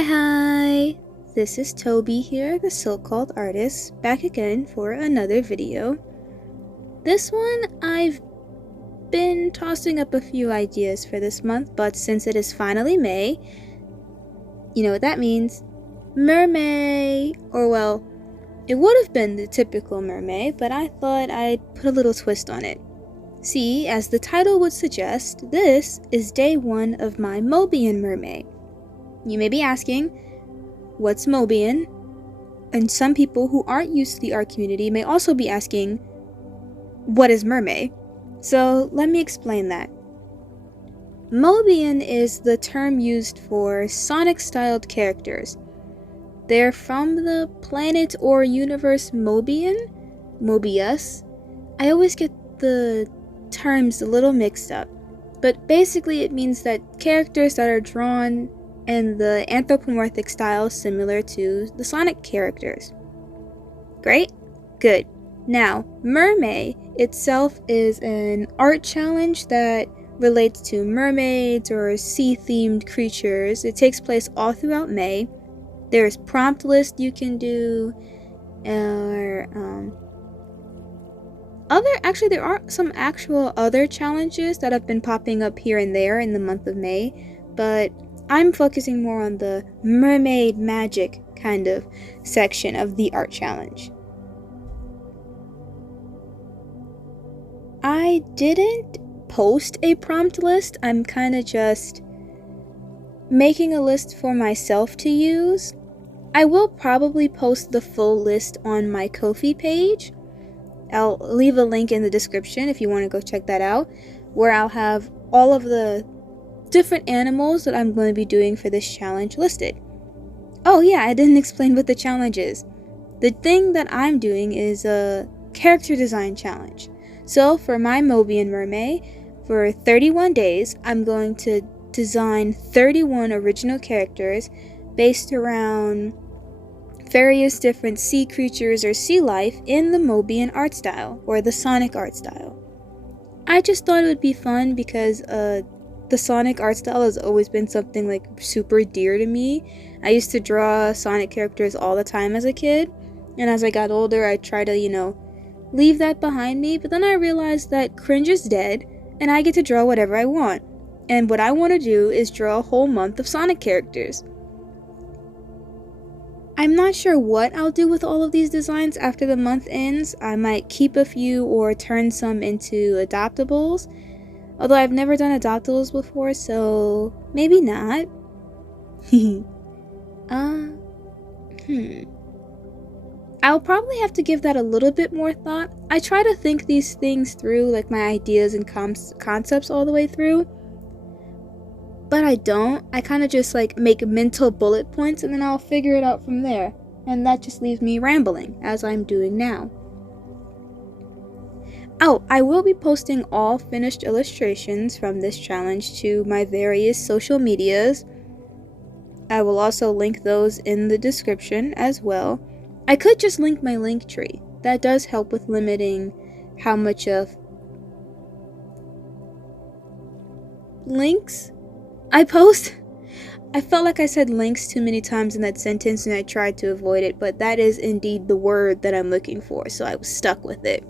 Hi! This is Toby here, the so-called artist, back again for another video. This one, I've been tossing up a few ideas for this month, but since it is finally May, you know what that means. Mermay! Or well, it would have been the typical Mermay, but I thought I'd put a little twist on it. See, as the title would suggest, this is day one of my Mobian Mermay. You may be asking, what's Mobian? And some people who aren't used to the art community may also be asking, what is Mermay? So let me explain that. Mobian is the term used for Sonic-styled characters. They're from the planet or universe Mobian? Mobius? I always get the terms a little mixed up, but basically it means that characters that are drawn in the anthropomorphic style similar to the Sonic characters. Great? Good. Now, Mermay itself is an art challenge that relates to mermaids or sea-themed creatures. It takes place all throughout May. There's prompt list you can do, or there are some actual other challenges that have been popping up here and there in the month of May, but I'm focusing more on the mermaid magic kind of section of the art challenge. I didn't post a prompt list. I'm kind of just making a list for myself to use. I will probably post the full list on my Ko-fi page. I'll leave a link in the description if you want to go check that out, where I'll have all of the different animals that I'm going to be doing for this challenge listed. Oh yeah, I didn't explain what the challenge is. The thing that I'm doing is a character design challenge. So for my Mobian Mermay, for 31 days, I'm going to design 31 original characters based around various different sea creatures or sea life in the Mobian art style, or the Sonic art style. I just thought it would be fun because the Sonic art style has always been something like super dear to me. I used to draw Sonic characters all the time as a kid, and as I got older I tried to, leave that behind me, but then I realized that cringe is dead and I get to draw whatever I want. And what I want to do is draw a whole month of Sonic characters. I'm not sure what I'll do with all of these designs after the month ends. I might keep a few or turn some into adoptables. Although I've never done adoptables before, so maybe not. I'll probably have to give that a little bit more thought. I try to think these things through, like my ideas and concepts all the way through. But I don't. I kind of just make mental bullet points and then I'll figure it out from there. And that just leaves me rambling, as I'm doing now. Oh, I will be posting all finished illustrations from this challenge to my various social medias. I will also link those in the description as well. I could just link my link tree. That does help with limiting how much of links I post. I felt like I said links too many times in that sentence and I tried to avoid it, but that is indeed the word that I'm looking for, so I was stuck with it.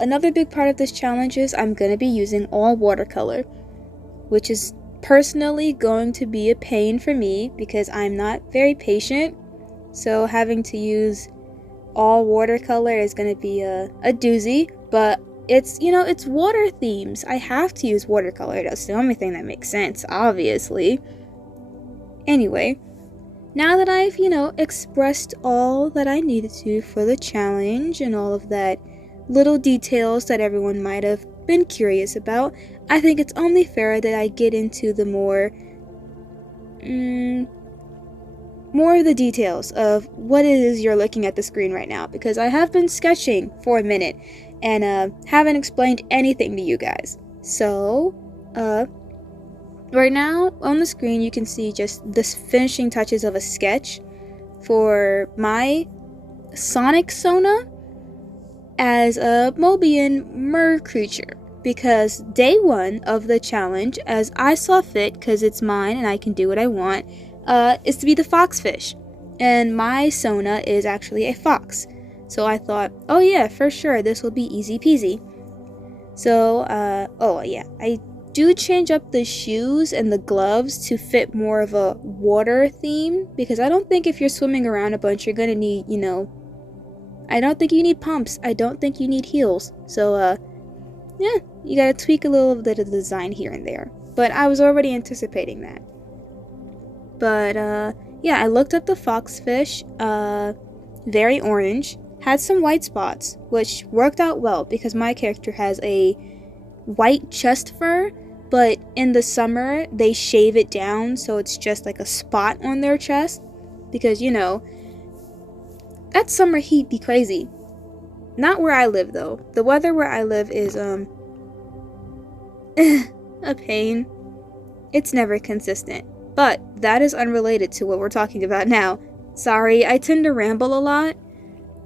Another big part of this challenge is I'm going to be using all watercolor, which is personally going to be a pain for me because I'm not very patient, so having to use all watercolor is going to be a doozy, but it's water themes. I have to use watercolor. That's the only thing that makes sense, obviously. Anyway, now that I've, expressed all that I needed to for the challenge and all of that little details that everyone might have been curious about, I think it's only fair that I get into the more of the details of what it is you're looking at the screen right now, because I have been sketching for a minute and haven't explained anything to you guys. So, right now on the screen you can see just the finishing touches of a sketch for my Sonic Sona as a Mobian mer creature. because day one of the challenge, as I saw fit, because it's mine and I can do what I want, is to be the foxfish. And my Sona is actually a fox. So I thought, oh yeah, for sure, this will be easy peasy. So, oh yeah, I do change up the shoes and the gloves to fit more of a water theme, because I don't think if you're swimming around a bunch, you're gonna need, I don't think you need pumps. I don't think you need heels. So, yeah, you gotta tweak a little bit of the design here and there. But I was already anticipating that. But, yeah, I looked up the foxfish, very orange, had some white spots, which worked out well because my character has a white chest fur, but in the summer they shave it down so it's just like a spot on their chest, because that summer heat be crazy. Not where I live though. The weather where I live is a pain. It's never consistent. But that is unrelated to what we're talking about now. Sorry, I tend to ramble a lot.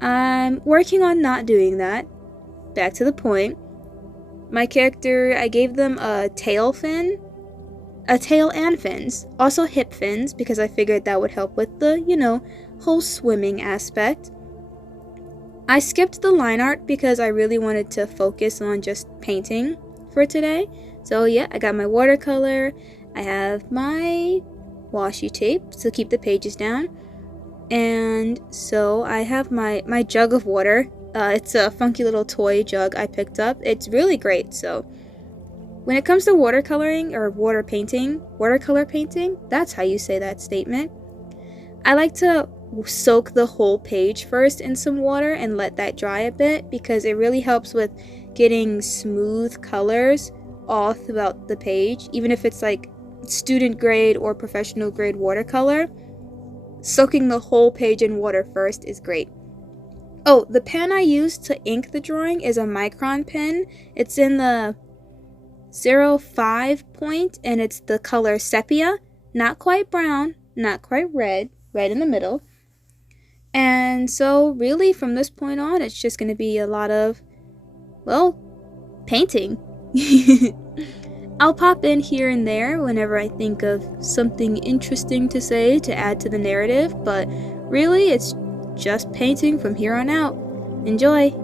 I'm working on not doing that. Back to the point. My character, I gave them a tail fin. A tail and fins. Also hip fins, because I figured that would help with the, whole swimming aspect. I skipped the line art because I really wanted to focus on just painting for today. So yeah, I got my watercolor. I have my washi tape to keep the pages down. And so I have my jug of water. It's a funky little toy jug I picked up. It's really great. So when it comes to watercoloring or watercolor painting, that's how you say that statement. I like to soak the whole page first in some water and let that dry a bit, because it really helps with getting smooth colors all throughout the page, even if it's like student grade or professional grade watercolor. Soaking the whole page in water first is great. Oh, the pen I used to ink the drawing is a Micron pen. It's in the 05 point, and it's the color sepia. Not quite brown, not quite red, right in the middle. And so really from this point on, it's just going to be a lot of, well, painting. I'll pop in here and there whenever I think of something interesting to say to add to the narrative, but really it's just painting from here on out. Enjoy!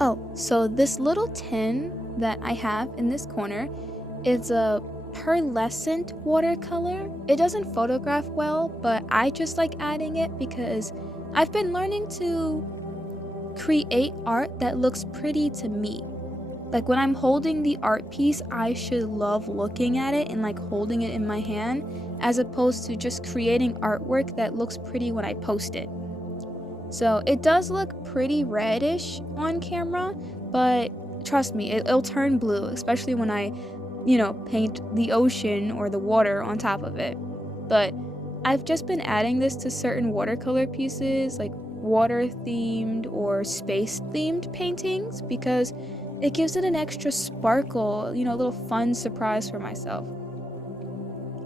Oh, so this little tin that I have in this corner is a pearlescent watercolor. It doesn't photograph well, but I just like adding it because I've been learning to create art that looks pretty to me. Like when I'm holding the art piece, I should love looking at it and like holding it in my hand, as opposed to just creating artwork that looks pretty when I post it. So it does look pretty reddish on camera, but trust me, it'll turn blue, especially when I, paint the ocean or the water on top of it. But I've just been adding this to certain watercolor pieces, like water themed or space themed paintings, because it gives it an extra sparkle, a little fun surprise for myself.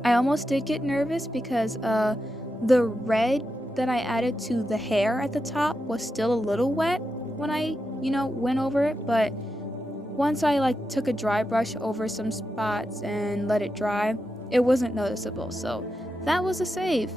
I almost did get nervous because the red that I added to the hair at the top was still a little wet when I, went over it, but once I took a dry brush over some spots and let it dry, it wasn't noticeable. So that was a save.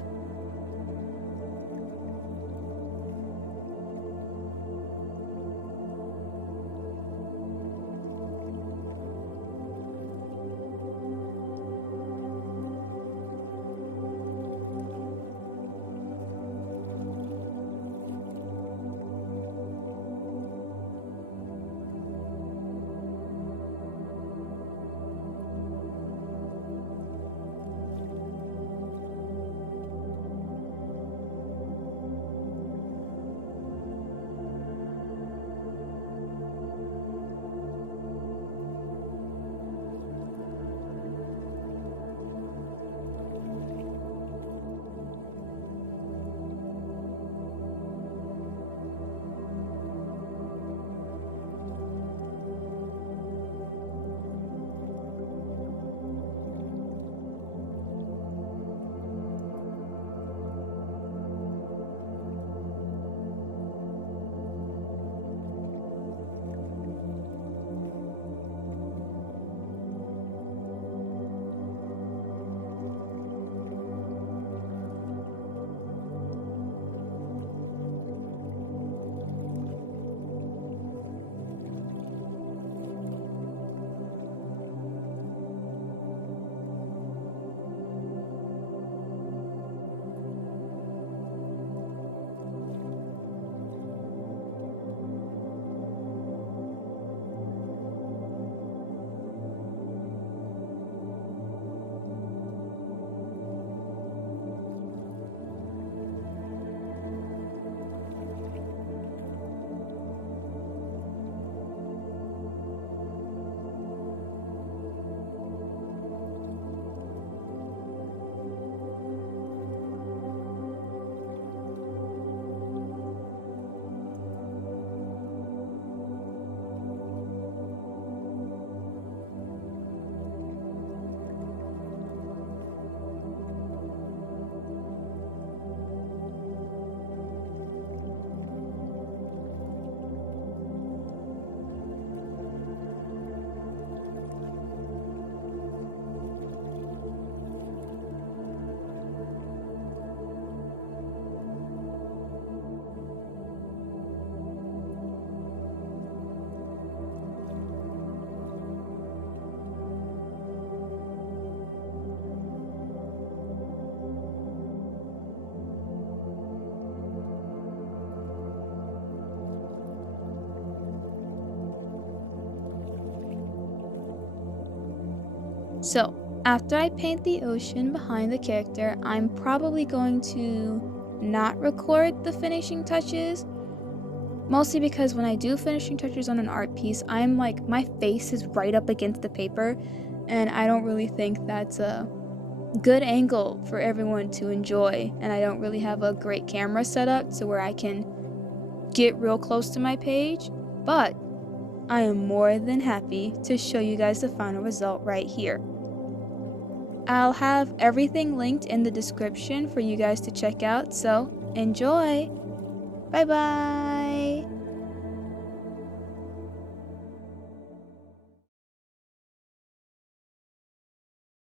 So, after I paint the ocean behind the character, I'm probably going to not record the finishing touches. Mostly because when I do finishing touches on an art piece, I'm like, my face is right up against the paper, and I don't really think that's a good angle for everyone to enjoy. And I don't really have a great camera set up to where I can get real close to my page. But I am more than happy to show you guys the final result right here. I'll have everything linked in the description for you guys to check out, so enjoy! Bye bye!